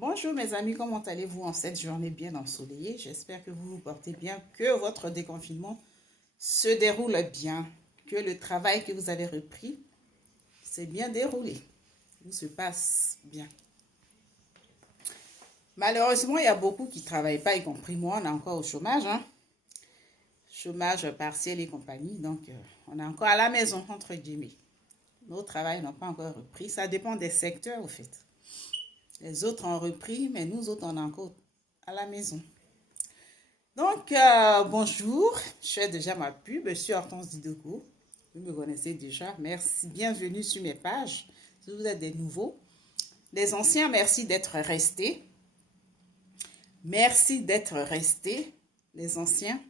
Bonjour mes amis, comment allez-vous en cette journée bien ensoleillée? J'espère que vous vous portez bien, que votre déconfinement se déroule bien, que le travail que vous avez repris s'est bien déroulé, tout se passe bien. Malheureusement, il y a beaucoup qui ne travaillent pas, y compris moi, on est encore au chômage, chômage partiel et compagnie, donc on est encore à la maison, entre guillemets. Nos travails n'ont pas encore repris, ça dépend des secteurs au fait. Les autres ont repris, mais nous autres, on est encore à la maison. Donc, bonjour, je fais déjà ma pub, je suis Hortense Didoko, vous me connaissez déjà, merci, bienvenue sur mes pages, si vous êtes des nouveaux. Les anciens, merci d'être restés, les anciens,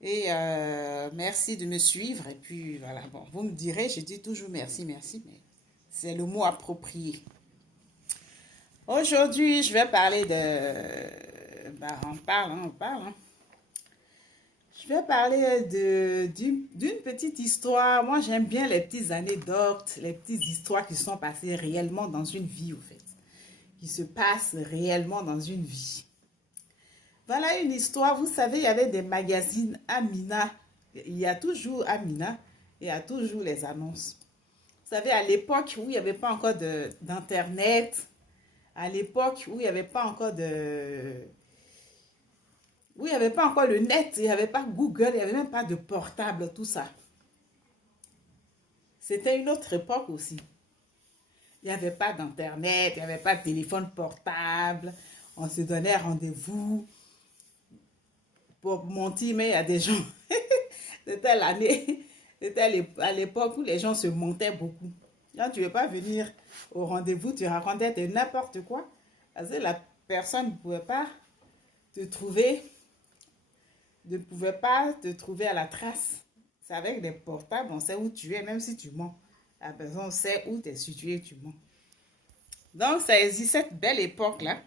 et merci de me suivre, et puis voilà, bon, vous me direz, je dis toujours merci, mais c'est le mot approprié. Aujourd'hui, je vais parler de... on parle. Je vais parler d'une petite histoire. Moi, j'aime bien les petites anecdotes, les petites histoires qui sont passées réellement dans une vie, au fait. Qui se passent réellement dans une vie. Voilà une histoire. Vous savez, il y avait des magazines Amina. Il y a toujours Amina et il y a toujours les annonces. Vous savez, à l'époque où il n'y avait pas encore d'Internet, à l'époque où il n'y avait pas encore où il n'y avait pas encore le net, il n'y avait pas Google, il n'y avait même pas de portable, tout ça. C'était une autre époque aussi. Il n'y avait pas d'internet, il n'y avait pas de téléphone portable, on se donnait rendez-vous. Pour mentir, mais il y a des gens, c'était l'année, c'était à l'époque où les gens se montaient beaucoup. Quand tu ne veux pas venir au rendez-vous, tu racontais de n'importe quoi. Parce que la personne ne pouvait pas te trouver, à la trace. C'est avec des portables, on sait où tu es, même si tu mens. La personne sait où tu es situé, tu mens. Donc, ça existe cette belle époque-là.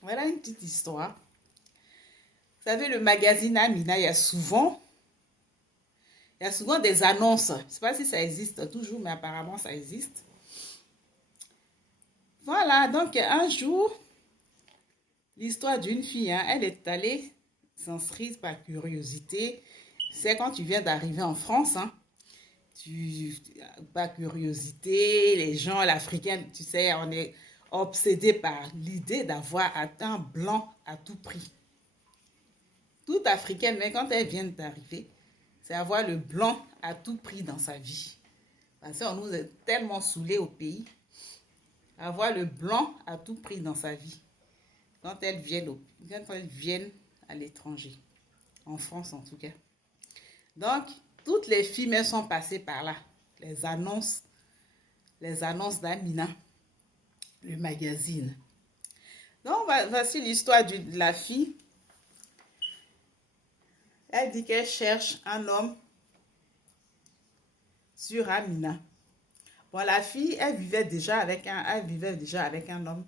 Voilà une petite histoire. Vous savez, le magazine Amina, il y a souvent des annonces. Je ne sais pas si ça existe toujours, mais apparemment, ça existe. Voilà, donc un jour, l'histoire d'une fille, elle est allée s'inscrire par curiosité. C'est quand tu viens d'arriver en France, par curiosité, les gens, l'Africain, tu sais, on est obsédé par l'idée d'avoir un blanc à tout prix. Toute Africaine, mais quand elle vient d'arriver, c'est avoir le blanc à tout prix dans sa vie. Parce qu'on nous est tellement saoulés au pays. Avoir le blanc à tout prix dans sa vie. Quand elles viennent à l'étranger. En France en tout cas. Donc, toutes les filles même sont passées par là. Les annonces d'Amina. Le magazine. Donc, voici l'histoire de la fille. Elle dit qu'elle cherche un homme sur Amina. Bon, la fille, elle vivait déjà avec un homme.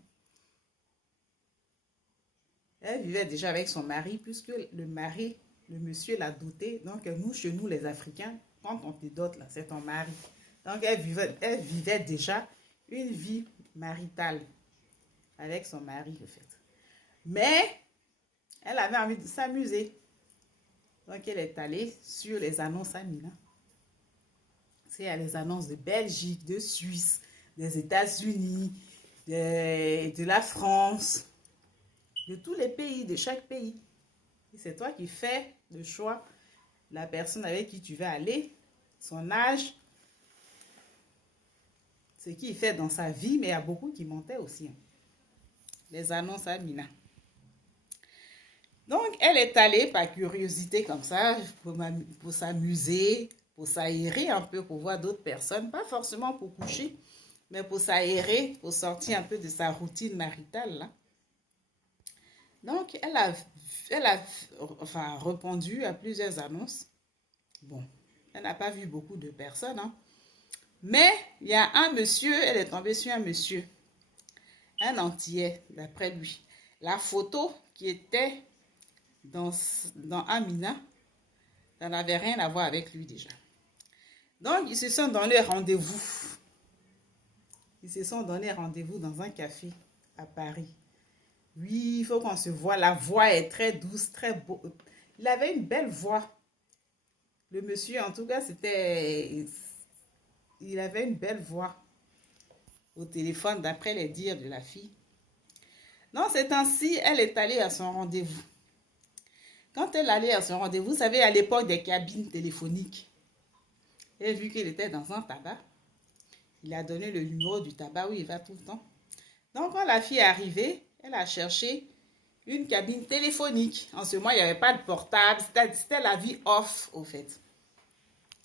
Elle vivait déjà avec son mari, puisque le monsieur l'a doté. Donc, nous, chez nous, les Africains, quand on te dote, là, c'est ton mari. Donc, elle vivait déjà une vie maritale avec son mari, en fait. Mais, elle avait envie de s'amuser. Donc, elle est allée sur les annonces Amina. Il y a les annonces de Belgique, de Suisse, des États-Unis, de la France, de tous les pays, de chaque pays. C'est toi qui fais le choix, la personne avec qui tu veux aller, son âge, ce qu'il fait dans sa vie, mais il y a beaucoup qui montaient aussi. Les annonces Amina. Donc, elle est allée par curiosité comme ça, pour s'amuser, pour s'aérer un peu, pour voir d'autres personnes, pas forcément pour coucher, mais pour s'aérer, pour sortir un peu de sa routine maritale, là. Donc, elle a répondu à plusieurs annonces. Bon, elle n'a pas vu beaucoup de personnes, mais il y a un monsieur, elle est tombée sur un monsieur, un Antillais, d'après lui. La photo qui était dans Amina, ça n'avait rien à voir avec lui déjà. Donc, ils se sont donné rendez-vous. Ils se sont donné rendez-vous dans un café à Paris. Oui, il faut qu'on se voit. La voix est très douce, très beau. Il avait une belle voix. Le monsieur, en tout cas, c'était... Il avait une belle voix au téléphone, d'après les dires de la fille. Non, ces temps-ci, elle est allée à son rendez-vous. Quand elle allait à son rendez-vous, vous savez, à l'époque des cabines téléphoniques, elle a vu qu'il était dans un tabac. Il a donné le numéro du tabac où il va tout le temps. Donc, quand la fille est arrivée, elle a cherché une cabine téléphonique. En ce moment, il n'y avait pas de portable. C'était la vie off, au fait.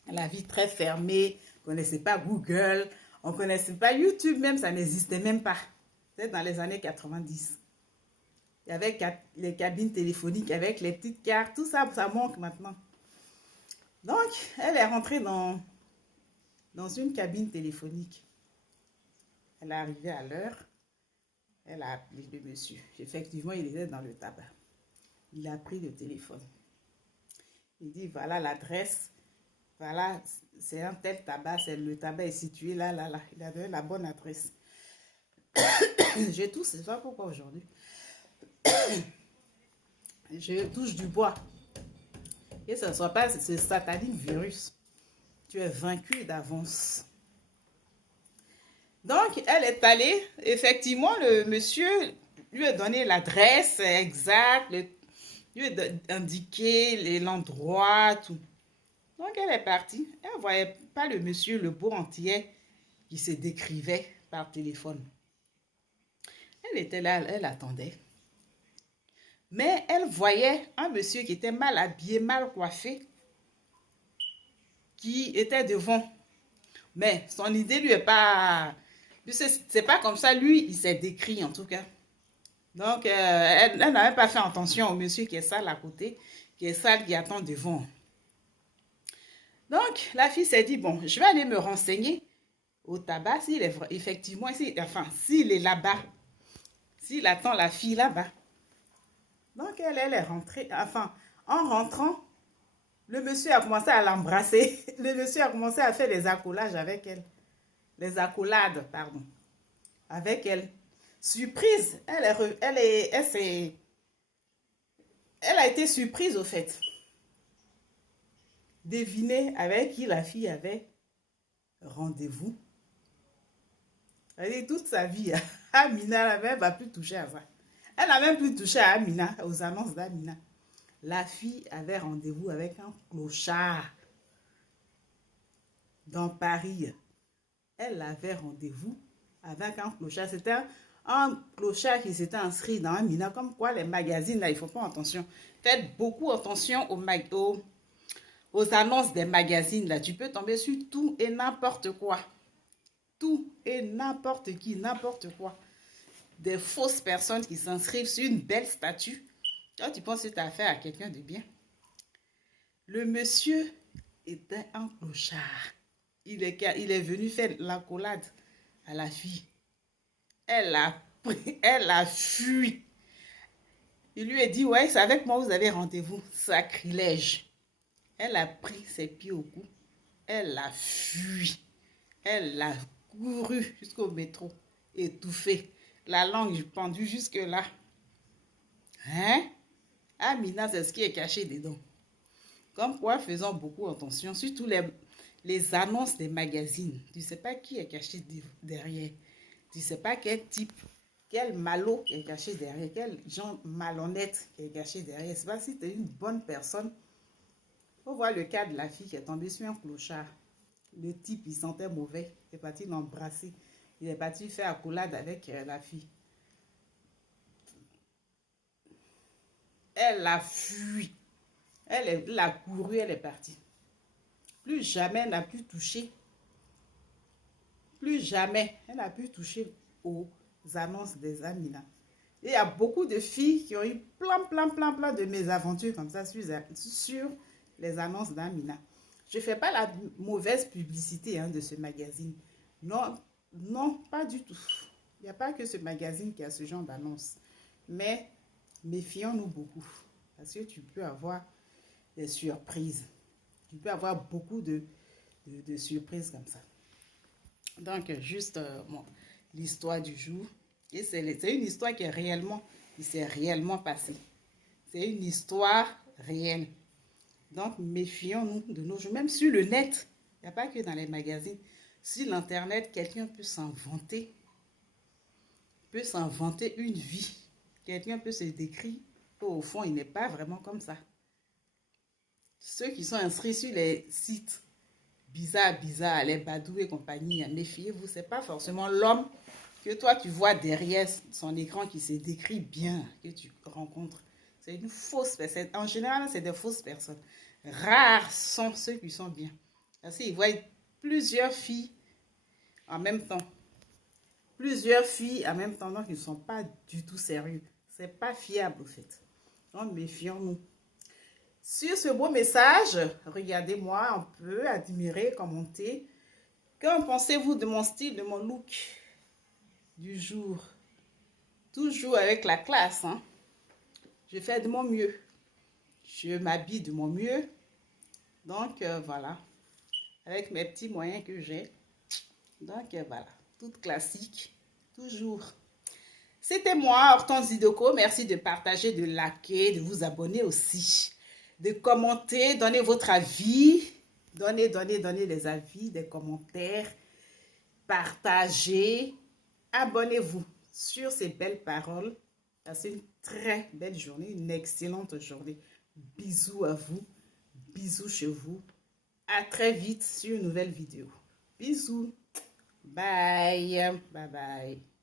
La vie très fermée. On ne connaissait pas Google. On ne connaissait pas YouTube même. Ça n'existait même pas. C'était dans les années 90. Il y avait les cabines téléphoniques avec les petites cartes. Tout ça, ça manque maintenant. Donc, elle est rentrée dans une cabine téléphonique. Elle est arrivée à l'heure. Elle a appelé le monsieur. Effectivement, il était dans le tabac. Il a pris le téléphone. Il dit, voilà l'adresse. Voilà, c'est un tel tabac. Le tabac est situé là, là, là. Il a donné la bonne adresse. Je tousse, je ne sais pas pourquoi aujourd'hui. Je touche du bois. Et ce ne soit pas ce satanique virus. Tu es vaincu d'avance. Donc, elle est allée. Effectivement, le monsieur lui a donné l'adresse exacte, lui a indiqué l'endroit, tout. Donc, elle est partie. Elle ne voyait pas le monsieur, le beau entier, qui se décrivait par téléphone. Elle était là, elle attendait. Mais elle voyait un monsieur qui était mal habillé, mal coiffé, qui était devant. Mais son idée lui est pas... C'est pas comme ça, lui, il s'est décrit en tout cas. Donc, elle n'avait pas fait attention au monsieur qui est sale à côté, qui est sale, qui attend devant. Donc, la fille s'est dit, bon, je vais aller me renseigner au tabac, s'il est effectivement, s'il est là-bas, s'il attend la fille là-bas. Donc, elle est rentrée, en rentrant, le monsieur a commencé à l'embrasser. Le monsieur a commencé à faire des accoulages avec elle. Les accolades, pardon, avec elle. Surprise, elle a été surprise au fait. Devinez avec qui la fille avait rendez-vous. Elle dit toute sa vie, Amina elle va plus toucher à ça. Elle n'a même plus touché à Amina, aux annonces d'Amina. La fille avait rendez-vous avec un clochard dans Paris. Elle avait rendez-vous avec un clochard. C'était un clochard qui s'était inscrit dans Amina. Comme quoi, les magazines, là, il faut faire attention. Faites beaucoup attention aux annonces des magazines. Là. Tu peux tomber sur tout et n'importe quoi. Tout et n'importe qui, n'importe quoi. Des fausses personnes qui s'inscrivent sur une belle statue. Toi, tu penses que tu as affaire à quelqu'un de bien. Le monsieur était un clochard. Il est venu faire l'accolade à la fille. Elle a fui. Il lui a dit, ouais, c'est avec moi, vous avez rendez-vous. Sacrilège. Elle a pris ses pieds au cou. Elle a fui. Elle a couru jusqu'au métro, étouffée. La langue pendue jusque là. Hein? Amina, c'est ce qui est caché dedans. Comme quoi, faisons beaucoup attention, surtout les annonces des magazines. Tu ne sais pas qui est caché derrière. Tu ne sais pas quel type, quel malot est caché derrière, quel genre malhonnête est caché derrière. Je ne sais pas si tu es une bonne personne. Il faut voir le cas de la fille qui est tombée sur un clochard. Le type, il sentait mauvais. Il est parti l'embrasser. Il est parti faire accolade avec la fille. Elle a fui. Elle a couru, elle est partie. Plus jamais elle n'a pu toucher. Plus jamais elle n'a pu toucher aux annonces des Amina. Et il y a beaucoup de filles qui ont eu plein de mésaventures comme ça sur les annonces d'Amina. Je ne fais pas la mauvaise publicité de ce magazine. Non, non, pas du tout. Il n'y a pas que ce magazine qui a ce genre d'annonce. Mais méfions-nous beaucoup. Parce que tu peux avoir des surprises. Tu peux avoir beaucoup de surprises comme ça. Donc, juste l'histoire du jour. Et c'est une histoire qui s'est réellement passée. C'est une histoire réelle. Donc, méfions-nous de nos jours. Même sur le net, il n'y a pas que dans les magazines. Sur l'Internet, quelqu'un peut s'inventer une vie. Quelqu'un peut se décrire qu'au fond, il n'est pas vraiment comme ça. Ceux qui sont inscrits sur les sites bizarres, les Badou et compagnie, méfiez-vous, ce n'est pas forcément l'homme que toi tu vois derrière son écran qui se décrit bien, que tu rencontres. C'est une fausse personne. En général, c'est des fausses personnes. Rares sont ceux qui sont bien. Parce qu'ils voient plusieurs filles en même temps. Donc ils ne sont pas du tout sérieux. C'est pas fiable, au fait. Donc, méfions-nous. Sur ce beau message, regardez-moi un peu, admirez, commentez. Qu'en pensez-vous de mon style, de mon look du jour? Toujours avec la classe, hein? Je fais de mon mieux. Je m'habille de mon mieux. Donc, voilà. Avec mes petits moyens que j'ai. Donc, voilà. Toute classique. Toujours. C'était moi, Hortense Didoko. Merci de partager, de liker, de vous abonner aussi. De commenter, donner votre avis. Donnez des avis, des commentaires. Partagez. Abonnez-vous sur ces belles paroles. Passez une très belle journée, une excellente journée. Bisous à vous. Bisous chez vous. À très vite sur une nouvelle vidéo. Bisous. Bye. Bye bye.